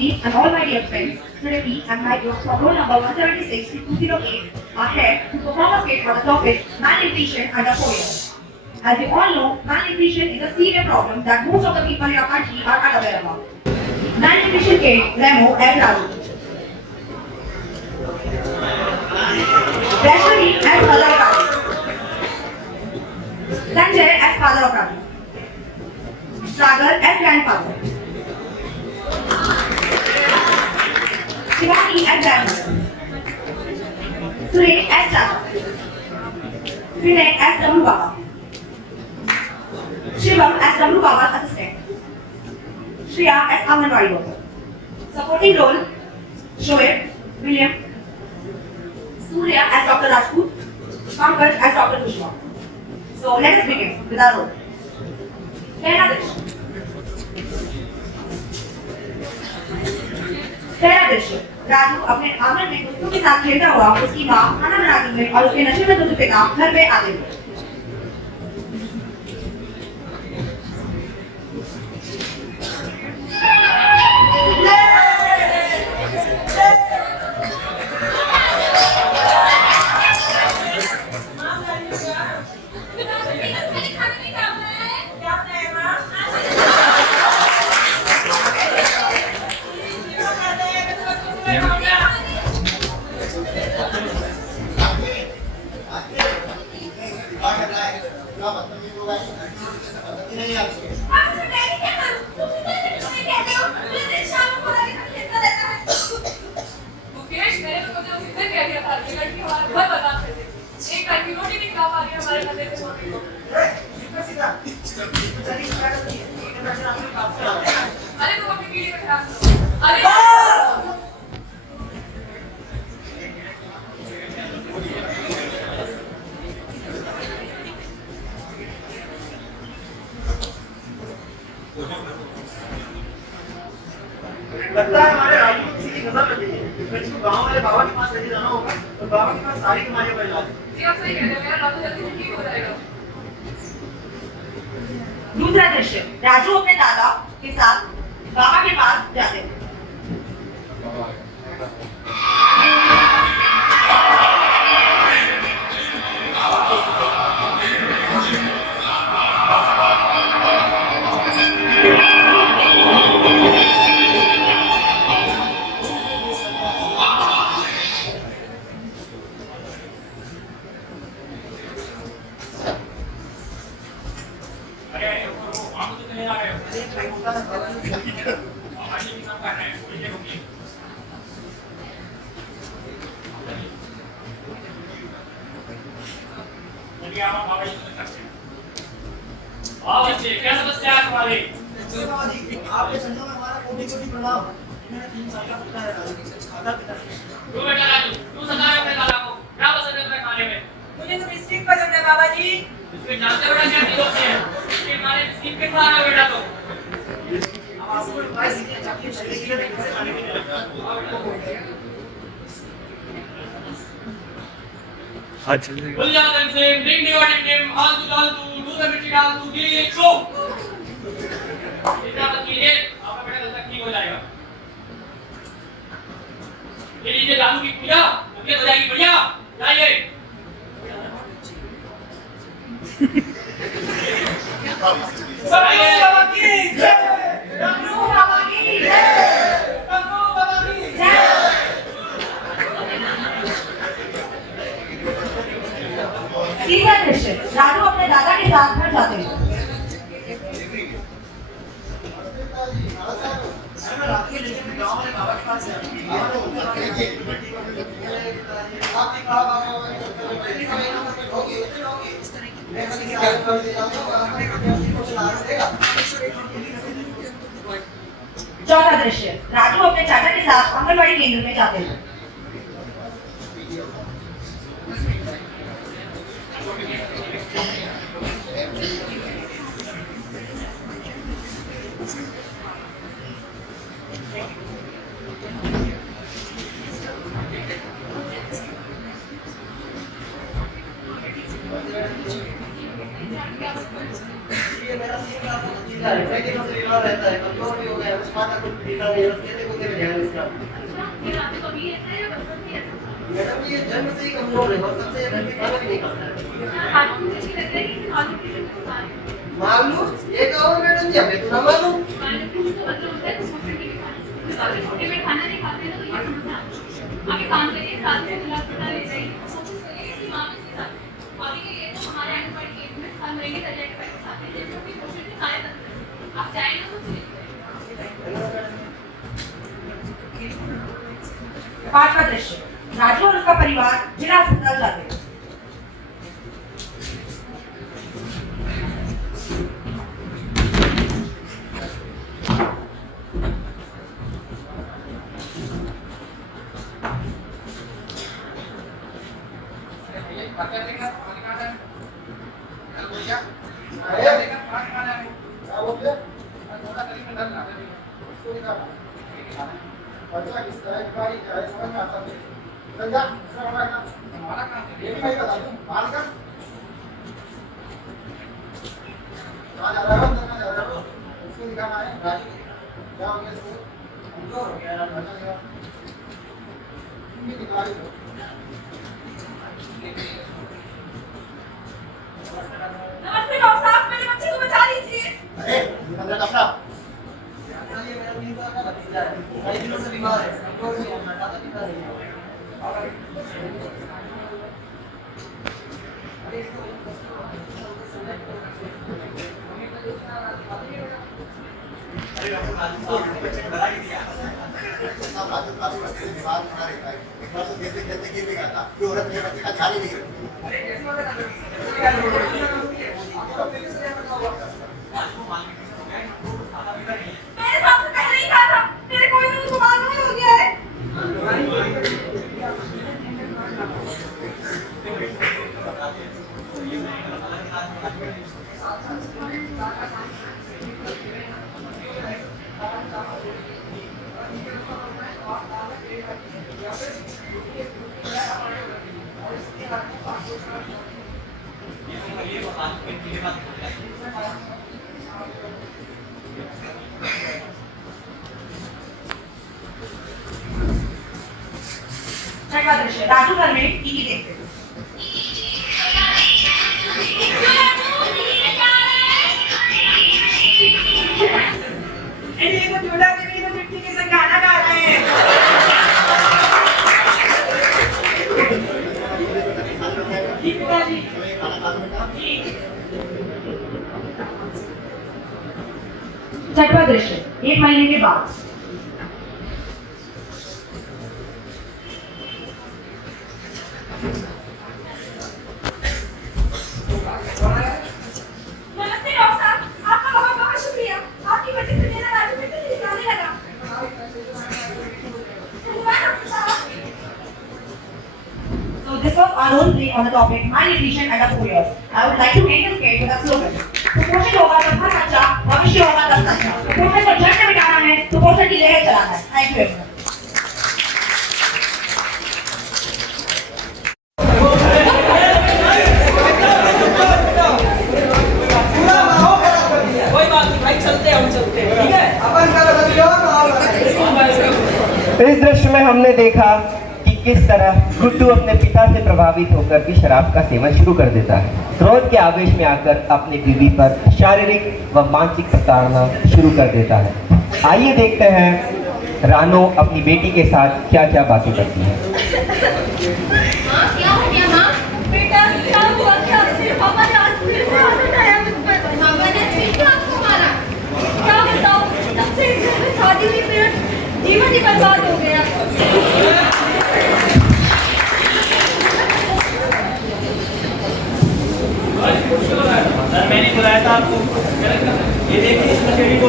evening, and all my dear friends. Today we and my group from roll number 176 to 208 are here to perform a skit on the topic malnutrition under 4 years. As you all know, malnutrition is a serious problem that most of the people in our country are unaware about. Malnutrition kid Remo and Raju. Vaishnavi as mother of Raju. Sanjay as father of Raju. Sagar as grandfather. Shivani as grandmother. Suresh as Chacha. Vinay as Damru Baba. Shivam as Damru Baba's assistant. Shriya as Anganwadi worker. Supporting role: Shoaib, William, Surya as Dr. Rajput, Pankaj as Dr. Kushwa. So let us begin with our role. पहला दृश्य राजू अपने आंगन में दोस्तों के साथ खेलता हुआ उसकी माँ खाना बनाती हुई और उसके नशे में धुत पिता घर पे आते हुए। लगता है हमारे राजू को किसी की नजर लगी है। मैं इसको गांव वाले बाबा के पास लेके जाना होगा और बाबा के पास सारी बीमारियों का इलाज है। जी आप सही कह रहे हो, मेरा राजू जल्दी से ठीक हो जाएगा। दूसरा दृश्य राजू अपने दादा के साथ बाबा के पास जाते हैं। क्या समस्या है तुम्हारी? बाबा जी, आपके संजो में हमारा कोटि-कोटि प्रणाम। मेरा 3 साल का बेटा है राजू, खाता पिता है। तू बेटा राजू, तू सदा अपने दादा को क्या पसंद है तुम्हें खाने में? मुझे तो बिस्किट पसंद है बाबा जी। बिस्किट जानते हो बेटा क्या चीज होती है? बिस्किट माने बिस्किट के साथ है बेटा तो। अब आपको एडवाइस किया चाहिए शरीर के लिए कैसे खाने के लिए। अच्छा भूल जा से ड्रिंक डिवाइड नेम हालतू दूध में मिट्टी डाल तू दी शो इतना मत कीजिए, आपका बेटा जल्द तक ठीक हो जाएगा। ये लीजिए दादू की पूजा, तबीयत हो जाएगी बढ़िया। जाइए बाबा की जय, बाबा की जय। तीसरा दृश्य राजू अपने दादा के साथ घर जाते हैं। रात के लेके गांव वाले बाबा के पास चौथा दृश्य राजू अपने चाचा के साथ आंगनवाड़ी केंद्र में जाते हैं। ये मेरा सीधी क्लास में सीधा है, कई दिनों से बीमार रहता है, कमजोर भी हो गया है, कुछ खाता कुछ पीता नहीं है, बस कहते कुछ में ध्यान इसका। मैडम ये जन्म से ही कमजोर है, और सबसे ढंग से खाना भी नहीं खाता है। मालूम ये कहो मैडम जी, हमें तो ना मालूम। आगे काम करिए, साथ में मिला जुला ले जाइए। इसी मामले के साथ अभी के लिए तो हमारे एंटीबायोटिक केस में हम रहेंगे तले एंटीबायोटिक के साथ हैं, जिसमें भी पोषण के सारे तत्व हैं। आप चाहेंगे तो सुनिए। पांचवा दृश्य, राजू और उसका परिवार जिला अस्पताल जाते हैं। बच्चा किसका है, भाई क्या है, समझ में आता है। संजा सर हमारा काम ये भी मैं बता दूं, बाल का कहाँ जा रहा है, अंदर कहाँ जा रहा है, उसको दिखाना है। क्या हो गया इसको, कमजोर हो गया, अच्छा तुम भी दिखा रही हो। नमस्ते डॉक्टर साहब, मेरे बच्चे को बचा लीजिए। अरे अंदर कपड़ा ये मेरा 3 साल का भतीजा है, कई दिनों से बीमार है, कमजोर भी है, खाता पीता नहीं है। सब राजू काफी बच्चे से बीमार पड़ा रहता है। एक बार तो खेलते खेलते गिर भी गया था, ये औरत मेरे बच्चे का ध्यान ही नहीं रखती। मेरे साथ से पहले ही कहा था, मेरे कोई ना कुछ मालूम हो गया है। छठवां दृश्य, राजू घर में टीवी देखते हैं। अरे ये तो झूला के लिए तो मिट्टी के संग गाना गा रहे हैं। जी पिताजी। खाना खा लो बेटा। छठवां दृश्य, 1 महीने के बाद। नमस्ते डॉक्टर साहब, आपका बहुत बहुत शुक्रिया। आपकी वजह से मेरा राजू फिर से दिखने लगा। धन्यवाद डॉक्टर साहब। So this was our role play on the topic malnutrition under 4 years. I would like to end this sketch with a slogan. कुपोषण होगा तब हर बच्चा, भविष्य होगा तब सच्चा। कुपोषण को जड़ से मिटाना है, कुपोषण की लहर चलाना है। Thank you everyone. कोई बात नहीं भाई, चलते हम चलते हैं, ठीक है? इस दृश्य में हमने देखा कि किस तरह गुड्डू अपने पिता से प्रभावित होकर भी शराब का सेवन शुरू कर देता है। क्रोध के आवेश में आकर अपनी बीवी पर शारीरिक व मानसिक प्रताड़ना शुरू कर देता है। आइए देखते हैं रानो अपनी बेटी के साथ क्या क्या बातें करती है। माँ क्या हो गया माँ? बेटा क्या हुआ, क्या मेरे पापा ने आज फिर से हाथ उठाया मुझ पर। पापा ने फिर से आपको मारा? क्या बताओ, तब से इस घर में शादी हुई, मेरा जीवन ही बर्बाद हो गया। सर मैंने बुलाया था आपको। ये देखिए इस लकड़ी को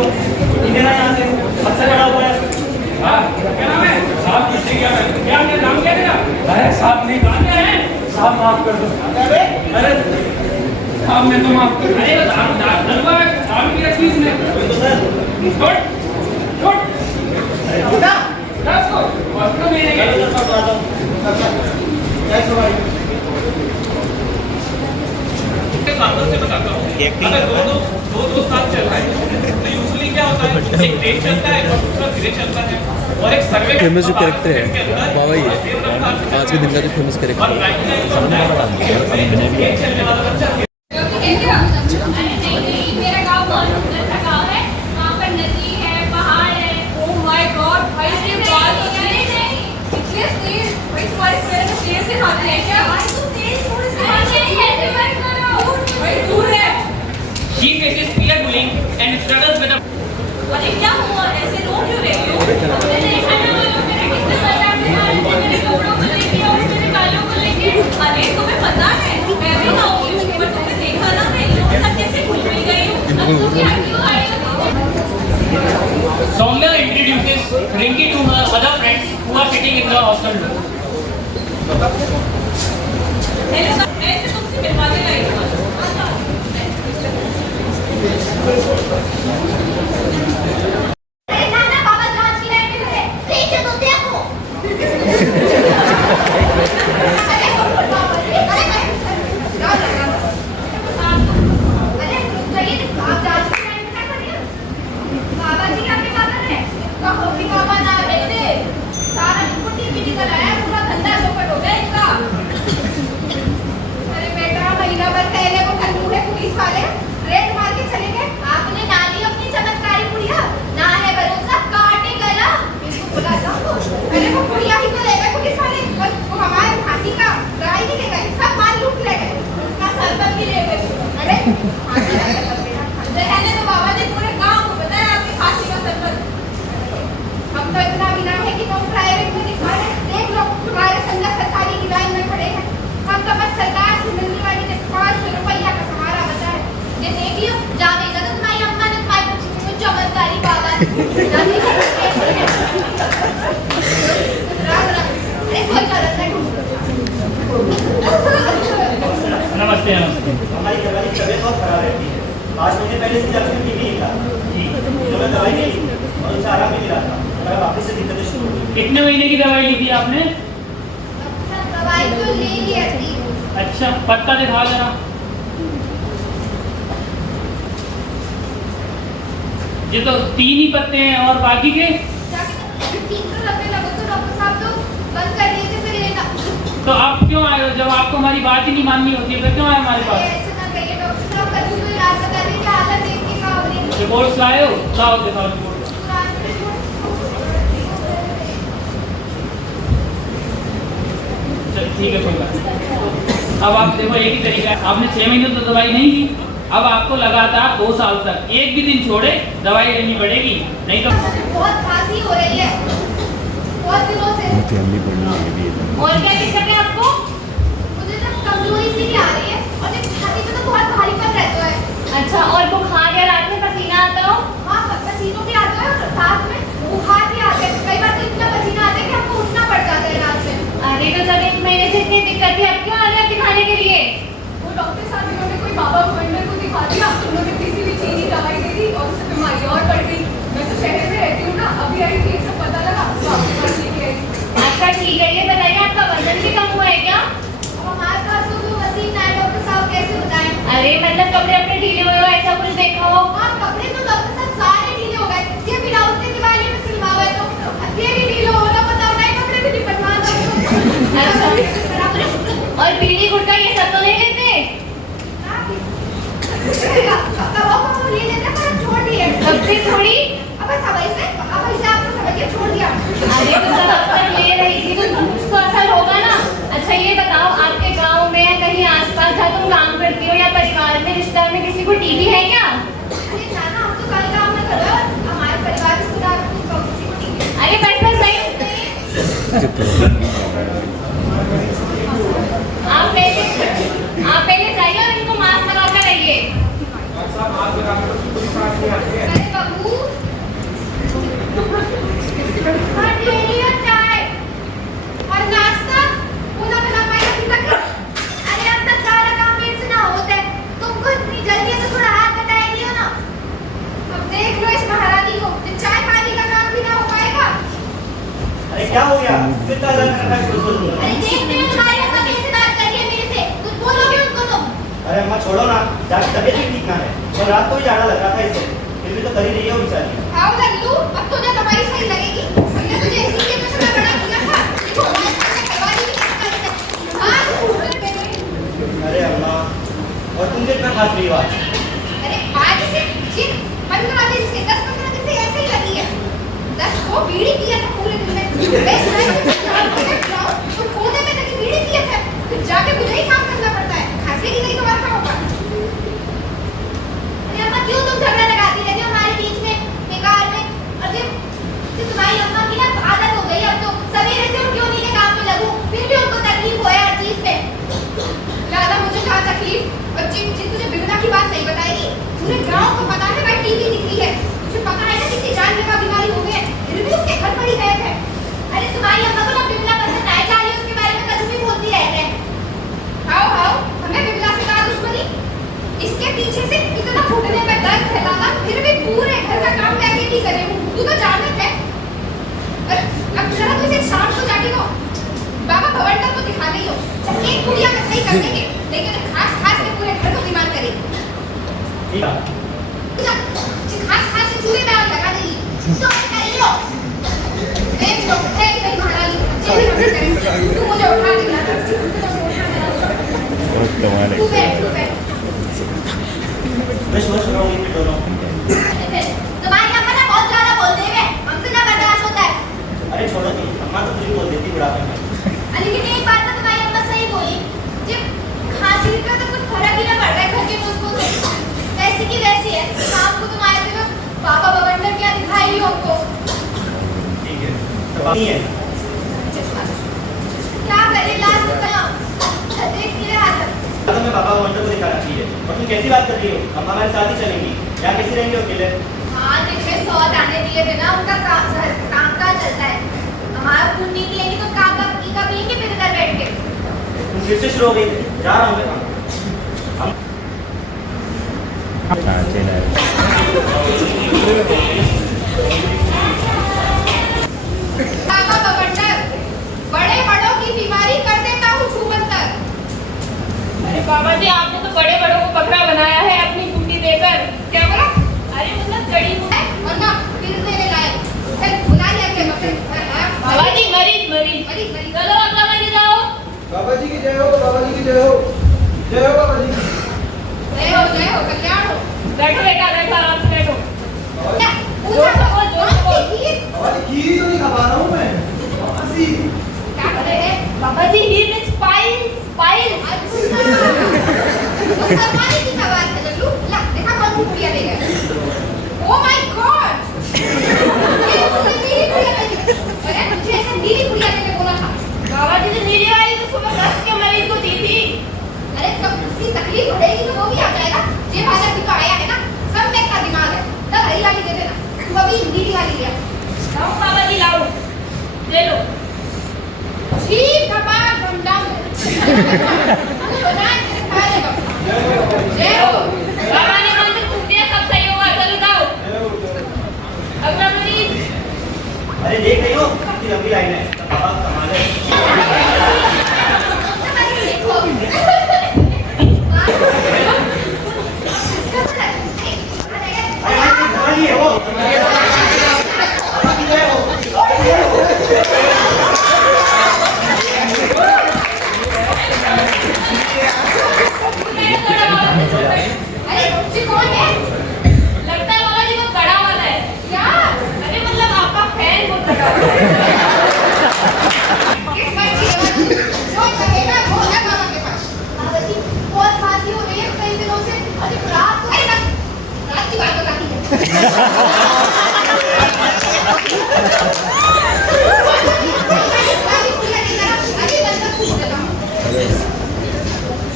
इधर यहाँ से सबसे बड़ा हुआ है। क्या नाम है? साहब किसने क्या नाम क्या तेरा? अरे साहब नहीं, नाम क्या है? साहब माफ कर दो। अरे साहब मैं तो माफ कर दो। अरे धनवा साहब की चीज ने छोड़ छोड़ बेटा दस को वस्तु नहीं है। से बताता हूँ, अगर दो साल एक तेज चलता है और दूसरा धीरे चलता है और एक सर्वे फेमस जो कैरेक्टर है बाबा ही है आज के दिन का जो फेमस और कैरेक्टर लाइन मेरा गाँव बहुत सुंदर सा गाँव है, वहाँ पर नदी है, पहाड़ है। ओह माय गॉड, भाई इसकी बात होती है इतने तेज, भाई तुम्हारे पैर में तेज से खाते हैं क्या? भाई तुम तेज थोड़ी सी ऐसे मत करो। भाई दूर है। She faces peer bullying and struggles with a अरे क्या हुआ, ऐसे रो क्यों रही हो? तुमने देखा ना वो लोग मेरा कितना मजाक उड़ा रहे थे मेरे कपड़ों को लेके और मेरे बालों को लेके। अरे तुम्हें पता है मैं भी गाँव हूँ, पर तुमने देखा ना मैं इन लोगों के साथ कैसे घुल मिल गई हूँ। अब तुम यहाँ क्यों आए हो? Soumya introduces Rinki to her other friends who are sitting in the hostel room. Hello, मैं इसे तुमसे मिलवाने लाई हूँ। अरे ना ना बाबा जांच की लाइन में खड़े, पीछे तो देखो। अरे बाबा जी, अरे जाइए, आप जांच की लाइन में क्या कर रही हो? बाबा जी आपके पास है? कहो कि बाबा ना रहते, सारा कुटी भी निकल आया, पूरा धंधा चौपट हो गया इसका। अरे बेटा, महीना भर पहले वो ठंडू है पुलिस वाले रेड मार के चले गए। आपने ना ली अपनी चमत्कारी पुड़िया, ना है भरोसा काटे गला। इसको बुला जाओ। अरे वो पुड़िया ही तो ले गए पुलिस वाले, और वो हमारे फांसी का राय भी ले गए, सब माल लूट ले गए, उसका सरबत भी ले गए। अरे फांसी का सरबत बेटा, रहने तो बाबा ने पूरे गांव को बताया आपकी फांसी का सरबत। हम तो इतना बिना है कि तुम प्राइवेट में दिखा रहे, देख लो तुम्हारे संग सरकारी की लाइन में खड़े हैं। हम तो बस सरकार से मिलने वाली 500 रुपया का सहारा बचा है। ये देख लियो, जावेगा तो तुम्हारी अम्मा ने तुम्हारी चमत्कारी बाबा ने। अरे कोई गलत नहीं। नमस्ते नमस्ते। हमारी घरवाली की तबीयत बहुत खराब रहती है 5 महीने पहले से डॉक्टर ने टीवी लिखा तो मैं दवाई नहीं ली और उसे आराम भी मिला था मगर वापस से दिक्कतें शुरू हो गई। कितने महीने की दवाई ली थी आपने? दवाई तो ले ली है थी। अच्छा, पत्ता दिखा जरा। ये तो 3 ही पत्ते हैं और बाकी के? 3 तो लगने लगो तो डॉक्टर साहब तो बंद कर दिए थे फिर लेना। तो आप क्यों आए हो जब आपको हमारी बात ही नहीं माननी होती है, फिर क्यों आए हमारे पास? ऐसे ना कहिए डॉक्टर साहब, कभी तो इलाज बता दीजिए, हालत देखने का हो रही है। रिपोर्ट्स लाए हो? दिखाओ दिखाओ रिपोर्ट। चल ठीक है, कोई बात नहीं। अब आप देखो एक ही तरीका है, आपने 6 महीने तो दवाई नहीं ली, अब आपको लगातार 2 साल तक एक भी दिन छोड़े दवाई लेनी पड़ेगी, नहीं तो बहुत खांसी हो रही है बहुत दिनों से। और क्या दिक्कत है आपको? मुझे तो कमजोरी सी भी आ रही है और एक छाती में तो बहुत भारीपन रहता है। अच्छा, और बुखार या रात में पसीना आता हो? हाँ, पसीनों भी आता है और रात में बुखार भी आता है। कई बार तो इतना पसीना आता है कि हमको उठना पड़ जाता है रात में। अरे तो जब 1 महीने से इतनी दिक्कत थी, अब क्यों आ रहे हैं दिखाने के लिए? वो डॉक्टर साहब इन्होंने कोई बाबा भगवान को दिखा दिया, उन्होंने किसी भी चीज की दवाई दे दी और उससे बीमारी और बढ़ गई। मैं तो शहर में रहती हूँ ना, अभी आई थी, सब पता लगा तो आपके पास लेके आई। अच्छा ठीक है, ये बताइए आपका वजन भी कम हुआ है क्या? अब हमारे पास तो जो मशीन है डॉक्टर साहब, कैसे बताएं? अरे मतलब कपड़े अपने ढीले हुए हो ऐसा कुछ देखा हो? हाँ, कपड़े तो डॉक्टर साहब सारे ढीले हो गए। ये ब्लाउज के दिवाली में सिलवा हुआ है तो ये भी ढीले हो रहा, पता नहीं कपड़े भी नहीं बनवा दो। अच्छा, और बीड़ी गुटखा ये सब तो नहीं लेते? कब ले लेते हैं, पर छोड़ दिए। कब से थोड़ी? अब ऐसे आपने समझिए छोड़ दिया। अरे तो जब अब तक ले रही थी तो कुछ तो असर होगा ना। अच्छा ये बताओ, आपके गांव में या कहीं आसपास जहाँ तुम काम करती हो या परिवार में रिश्तेदार में किसी को टीबी है क्या? अरे नाना, हम तो कल काम में कर रहे हैं, हमारे परिवार में सुधार किसी को ठीक है। अरे बस बस भाई, आप पहले जाइए और इनको मास्क लगा कर रहिए। अरे बाबू, हाँ डेली और चाय और नाश्ता पूरा बना पाए अभी तक। अरे अब तक सारा काम मेरे से ना होता है, तुमको इतनी जल्दी है तो थोड़ा हाथ बटाए दियो ना। अब देख लो इस महारानी को, चाय पानी का काम भी ना हो पाएगा। अरे क्या हो गया कितना रखा है शुरू अरे देख रहे हो तुम्हारी अम्मा कैसे बात कर रही है मेरे से, कुछ बोलोगे उनको तुम? अरे अम्मा छोड़ो ना जाके तबीयत भी ठीक ना है और रात को भी जाना लग रहा था इससे फिर भी तो कर ही रही है वो बेचारी। आओ लगा खास रही हो आज? अरे आज से ये 15 दिन से 10-15 दिन से ऐसे ही लगी है। 10 को बीड़ी पिया था पूरे दिन में। मैं तो कोने में लगी बीड़ी पिया था। फिर जाके मुझे ही काम करना पड़ता है। खांसेगी नहीं तो और क्या होगा? अरे अम्मा क्यों तुम झगड़ा लगाती रहती हो हमारे बीच में बेकार में? और ये तुम्हारी अम्मा की ना आदत हो गई अब तो सवेरे से उठ के उन्हीं के काम में लगूं फिर भी उनको तकलीफ हो हर चीज में। ज्यादा मुझे कहाँ तकलीफ और जिन तुझे बिगड़ा की बात नहीं बताएगी पूरे गांव को पता है भाई टीवी दिख रही है तुझे पता है ना कितनी जानलेवा बीमारी हो गई है फिर भी उसके घर पर ही गए थे। अरे तुम्हारी अम्मा को ना बिमला पसंद आए चाहिए उसके बारे में कभी भी बोलती रहते हैं। हाओ हमें बिमला से कहा दुश्मनी इसके पीछे से इतना घुटने में दर्द फैलाना फिर भी पूरे घर का काम मैं अकेली कर रही हूँ तू तो जानत है। अब जरा तुझे शाम को जाके को बाबा भवंडर को दिखा गई हो एक गुड़िया में सही कर देंगे लेकिन खास के पूरे घर को बीमार करेगी। खास से चूहे में आग लगा देगी तो कर लो एक तो है कि नहीं मारा ली चलिए हम करेंगे तू मुझे उठा देना तू बैठ मैं सोच रहा हूँ ये दोनों तुम्हारी अम्मा ना बहुत ज्यादा बोलते हैं हमसे ना बर्दाश्त होता है। अरे छोड़ो जी अम्मा तो तुझे बोल देती बुढ़ापे में। लेकिन एक बात तो तुम्हारी अम्मा सही बोली जब खांसी का तो कुछ फर्क ही ना पड़ रहा है घर के नुस्खों से वैसी की वैसी है। शाम को तुम आए थे तो पापा बवंडर क्या दिखाई हो हमको ठीक है तो बात नहीं है क्या करे लास्ट बताओ देख मेरे हाथ तो मैं बाबा वंडर को दिखाना चाहिए और तुम कैसी बात कर रही हो? हम हमारे साथ ही चलेंगी या कैसे रहेंगे अकेले? हाँ दिन में 100 दाने दिए थे ना उनका काम का चलता है हमारा खून नहीं पिएंगे तो काम का पिएंगे फिर इधर बैठ के। तुम फिर से शुरू हो गई जा रहा हूँ मैं पापा बवंडर बड़े बड़ों की बीमारी कर देता हूँ छूमंतर। अरे बाबा जी आपने तो बड़े बड़ों को बकरा बनाया है अपनी कुंडी देकर। क्या बोला? अरे मतलब जड़ी है और ना फिर देने लायक फिर बुला लिया के बकरे बाबा जी मरीज चलो अब बाबा जी जाओ। बाबा जी की जय हो, बाबा जी की जय हो, जय हो बाबा जी की। जय हो कल्याण हो। बैठो बेटा बैठो आराम से बैठो। क्या पूछा तो बोल जोर से बोल बाबा जी खीर तो नहीं खा पा रहा हूँ मैं। अस्सी। क्या कर रहे हैं? बाबा जी ही मींस पाइल्स मुसलमानी की सवाल है लल्लू ला देखा कौन सी पुड़िया ले गए। ओह माय गॉड ये तो नीली पुड़िया ले गए। अरे मुझे ऐसे नीली पुड़िया लेके बोला था। बाबा जी ने नीली वाली तो सुबह 10 के मरीज को दी थी। अरे कब उसकी तकलीफ बढ़ेगी तो वो भी आ जाएगा। ये वाला भी तो आया है ना सब में का दिमाग है तब हरी वाली दे देना तू अभी नीली वाली लिया। लाओ बाबा जी लाओ ले लो। जी कपाल बंडम बनाए के खा लेगा। जय हो बाबा ने मंत्र फूक दिया सब सही होगा चलो जाओ। अगला मरीज। अरे देख रही हो कितनी लंबी लाइन है पापा कमाल है। अरे वो अरे जी कौन है? लगता है बाबा जी वो कड़ा वाला है। क्या? अरे मतलब आपका फैन बहुत बड़ा है। किस बात की आवाज? जो कहेगा वो है मामा के पास। बाबा जी बहुत फांसी हो रही है कई दिनों से। अरे रात को अरे रात की बात बताती है।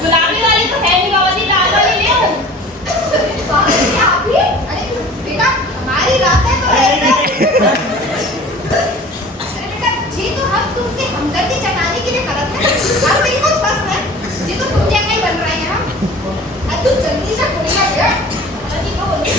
गुलाबी वाली तो है नहीं बाबा जी लाल वाली ले आओ। बाबा जी आप भी? अरे बेटा हमारी रात है तो अरे बेटा जी तो हम तुमसे हमदर्दी जताने के लिए करत हैं। आप बिल्कुल स्वस्थ हैं। जी तो तुम जैसा ही बन रहे हैं हम। अब तू जल्दी से पुड़िया ले। बाबा जी को बोलिए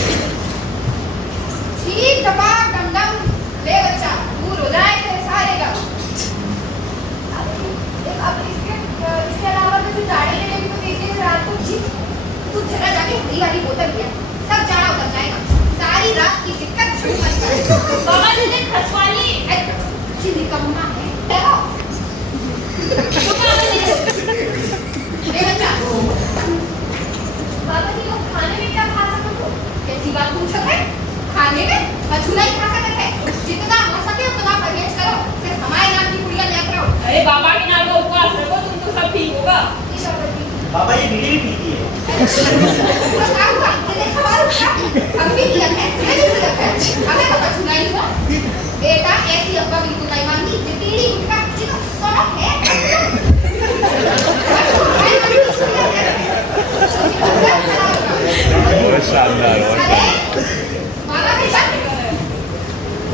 सी बात पूछो है खाने में मछुला ही खा सकते है जितना हो सके उतना परहेज करो सिर्फ हमारे नाम की पुड़िया लेकर आओ अरे बाबा के नाम का उपवास रखो तुम तो सब ठीक होगा बाबा ये बीड़ी भी पीती है हम भी किया है हमें तो मछुला ही हुआ बेटा ऐसी अब्बा बिल्कुल नहीं मानती पीढ़ी उठा जितना शौक है बहुत शानदार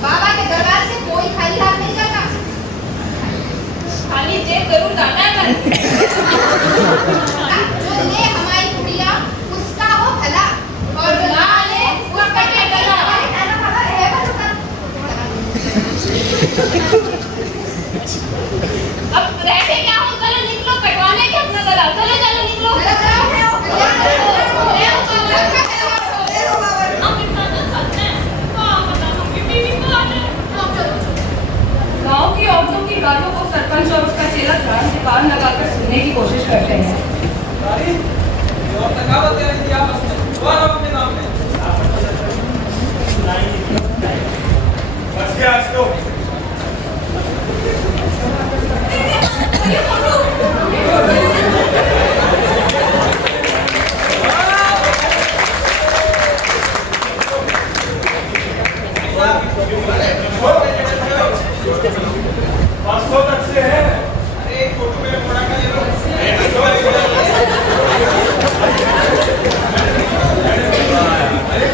बाबा के दरबार से कोई खाली हाथ नहीं जाता खाली जेब जरूर जाना है पर जो ले हमारी कुड़िया उसका हो भला और जो ना ले उसका क्या भला अब रहते क्या हो चलो निकलो कटवाने के अपना गला चलो चलो निकलो गाँव की औरतों की बातों को सरपंच और उसका चेला ध्यान से कान लगाकर सुनने की कोशिश करते हैं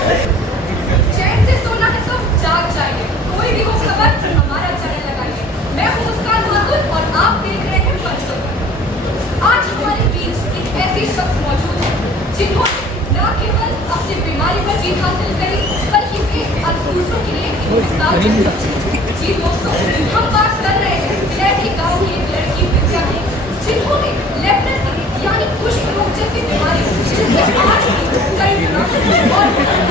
चैन से सोना है तो जाग जाइए कोई भी हो खबर हमारा चैनल लगाइए मैं हूं मुस्कान ठाकुर और आप देख रहे हैं पंचतंत्र आज हमारे बीच एक ऐसी शख्स मौजूद है जिन्होंने न केवल अपनी बीमारी पर जीत हासिल करी बल्कि वे आज दूसरों के लिए एक मिसाल बन गई। जी दोस्तों हम बात कर रहे हैं लैठी गांव की एक लड़की विद्या की जिन्होंने लेप्रेसी यानी कुष्ठ रोग जैसी बीमारी जिससे आज भी कई और